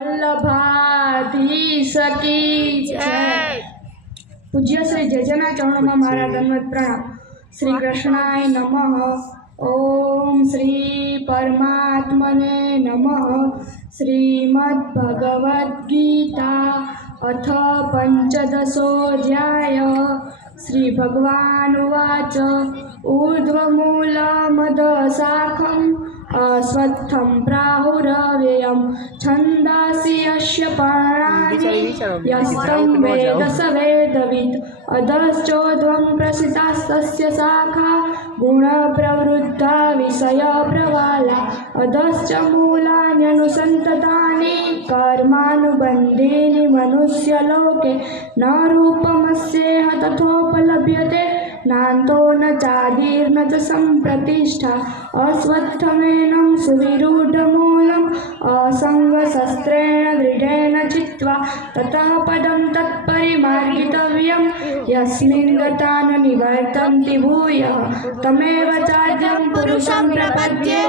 વલ્લભાધીશ કી જય। પૂજ્ય શ્રી જેજેના ચરણોમાં મારા દંડવત પ્રણામ। શ્રી કૃષ્ણાય નમઃ। ઓમ શ્રી પરમાત્મને નમઃ। શ્રીમદ્ ભગવદ્ ગીતા અથ પંચદશોऽધ્યાય। શ્રી ભગવાન ઉવાચ ऊर्ध्वमूलमदशाखम् अस्वत्थं प्राहुरव्ययं छन्दांसि यस्य पर्णानि यस्तं वेद स वेदवित् अधश्चोर्ध्वं प्रसितास्तस्य शाखा गुणप्रवृद्धा विषयप्रवाला अधश्च मूलान्यनुसन्ततानि कर्मानुबन्धीनि मनुष्यलोके न रूपमस्येह तथोपलभ्यते नान्तो न चादिर्न च सम्प्रतिष्ठा अस्वत्थमेनं सुविरूढमूलम् असङ्गशस्त्रेण दृढेन चित्वा ततः पदं तत्परिमार्गितव्यं यस्मिन् गता न निवर्तन्ति भूयः तमेव चाद्यं पुरुषं प्रपद्ये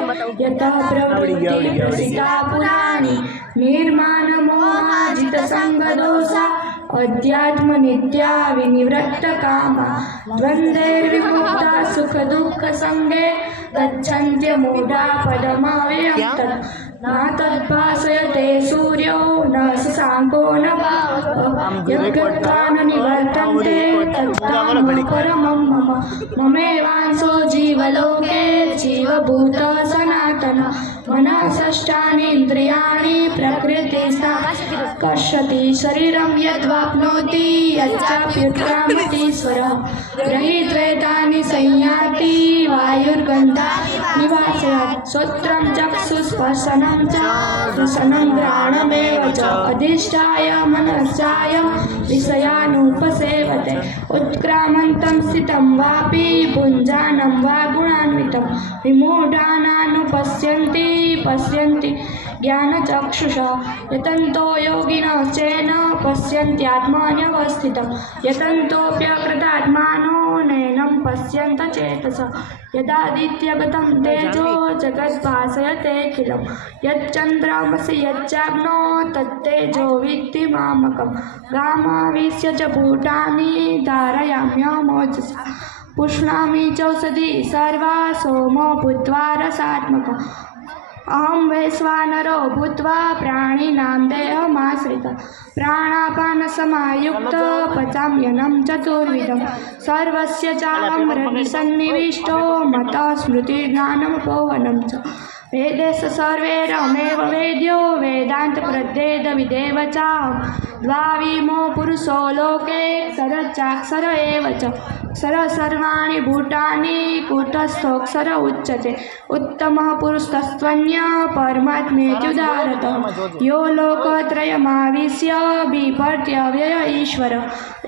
यतः प्रवृत्तिः प्रसिता पुराणी निर्माणमोहाजितसङ्गदोषा अध्यात्मनित्या विनिवृत्तकामा द्वन्द्वैर्विमुक्ता सुखदुःखसङ्गे गच्छन्त्यमूढा पदमव्ययं तत् न तद्भासयते सूर्यो न शशाङ्को न भावः यद्गत्वा न निवर्तन्ते तद्धाम परमं मम ममेवांशो जीवलोके जीवभूतः सनातनः मनः षष्ठानीन्द्रियाणि प्रकृतिस्था कर्षति शरीरं यद्वाप्नोति यच्चाप्युत्क्रामतीश्वरः गृहीत्वेतानि संयाति वायुर्गन्धानि निवासयात् श्रोत्रं चक्षुस्पर्शनं च रसनं घ्राणमेव च अधिष्ठाय मनश्चायं विषयानुपसेवते उत्क्रामन्तं स्थितं वापि पुञ्जानं वा गुणान्वितं विमूढानानुपश्यन्ति पश्यन्ति ज्ञानचक्षुषा यतन्तो योगिनः चेन पश्यन्त्यात्मन्यवस्थितं यतन्तोऽप्यकृतात्मानो नैनं पश्यन्त चेतसः यदादित्यगतं तेजो जगद्भासयतेऽखिलं यच्चन्द्रमसि यच्चाग्नो तत्तेजो विद्धि मामकं गामाविश्य च भूतानि धारयाम्यमोजसा पुष्णामि चौषधी सर्वा सोमो भूत्वा रसात्मकः अहं वैश्वानरो भूत्वा प्राणिनां देहमाश्रितः प्राणापानसमायुक्तः पचाम्यन्नं चतुर्विधं सर्वस्य चाहं हृदि मतः स्मृतिज्ञानमपोहनं च वेदेश सर्वैरहमेव वेद्यो वेदान्तप्रत्येदविदेव चाहं द्वाविमो पुरुषो लोके क्षरश्चाक्षर एव च क्षर सर्वाणि भूतानि कूटस्थोऽक्षर उच्यते उत्तमः पुरुषस्त्वन्यः परमात्मेत्युदाहरतः यो लोकत्रयमाविश्य बिभर्त्यव्यय ईश्वरः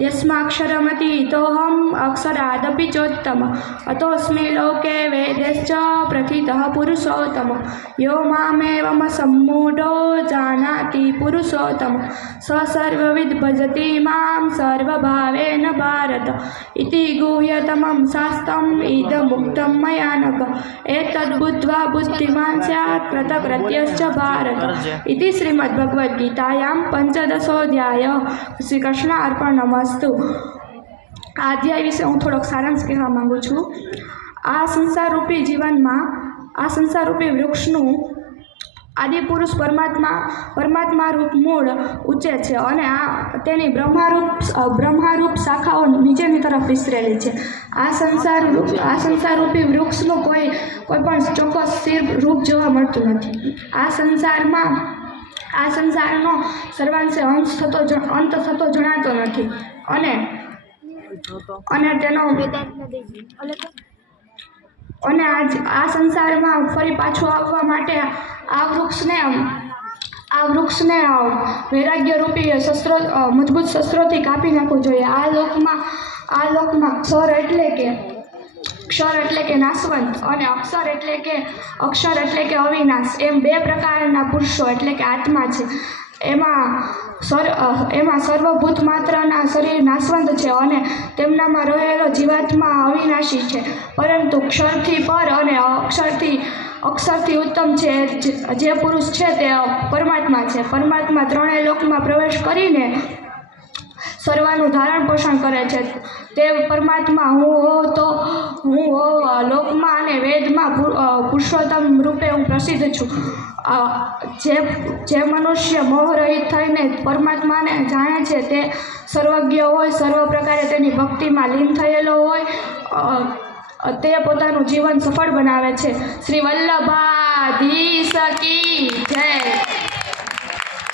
यस्माक्षरमतीतोऽहम् अक्षरादपि चोत्तमः अतोऽस्मि लोके वेदेश्च प्रथितः पुरुषोत्तमः यो मामेवमसम्मूढो जानाति पुरुषोत्तमः स सर्वविद् भजति मां सर्वभावेन भारत इति गुह्यतमं शास्त्रम् इदमुक्तं मया नघ एतद्बुद्ध्वा बुद्धिमान् स्यात् कृतकृत्यश्च भारत इति श्रीमद्भगवद्गीतायां पंचदशोऽध्यायः। श्री कृष्ण अर्पणमस्तु। આ અધ્યાય વિશે હું થોડોક સારાંશ કહેવા માગું છું। આ સંસારરૂપી જીવનમાં આ સંસારરૂપી વૃક્ષનું આદિપુરુષ પરમાત્મા રૂપ મૂળ ઊંચે છે અને તેની બ્રહ્મારૂપ શાખાઓ નીચેની તરફ વિસ્તરેલી છે। આ સંસારરૂપી વૃક્ષનું કોઈ પણ ચોક્કસ સ્થિર રૂપ જોવા મળતું નથી। આ સંસારનો સર્વાંશે અંત થતો જણાતો નથી અને તેનો અને આ સંસારમાં ફરી પાછું આવવા માટે આ વૃક્ષને વૈરાગ્યરૂપી મજબૂત શસ્ત્રોથી કાપી નાખવું જોઈએ। આ લોકમાં ક્ષર એટલે કે નાશવંત અને અક્ષર એટલે કે અવિનાશ એમ બે પ્રકારના પુરુષો એટલે કે આત્મા છે। એમાં સર્વભૂત માત્રના શરીર નાશવંત છે અને તેમનામાં રહેલો જીવાત્મા અવિનાશી છે, પરંતુ ક્ષરથી પર અને અક્ષરથી અક્ષરથી ઉત્તમ છે. જે પુરુષ છે તે પરમાત્મા છે. પરમાત્મા ત્રણેય લોકમાં પ્રવેશ કરીને સર્વનું ધારણ પોષણ કરે છે. તે પરમાત્મા હું લોકમાં અને વેદમાં પુરુષોત્તમ રૂપે હું પ્રસિદ્ધ છું. જે મનુષ્ય મોહરહિત થઈને પરમાત્માને જાણે છે તે સર્વજ્ઞ હોય, સર્વ પ્રકારે તેની ભક્તિમાં લીન થયેલો હોય, તે પોતાનું જીવન સફળ બનાવે છે. શ્રી વલ્લભાધીશ કી જય.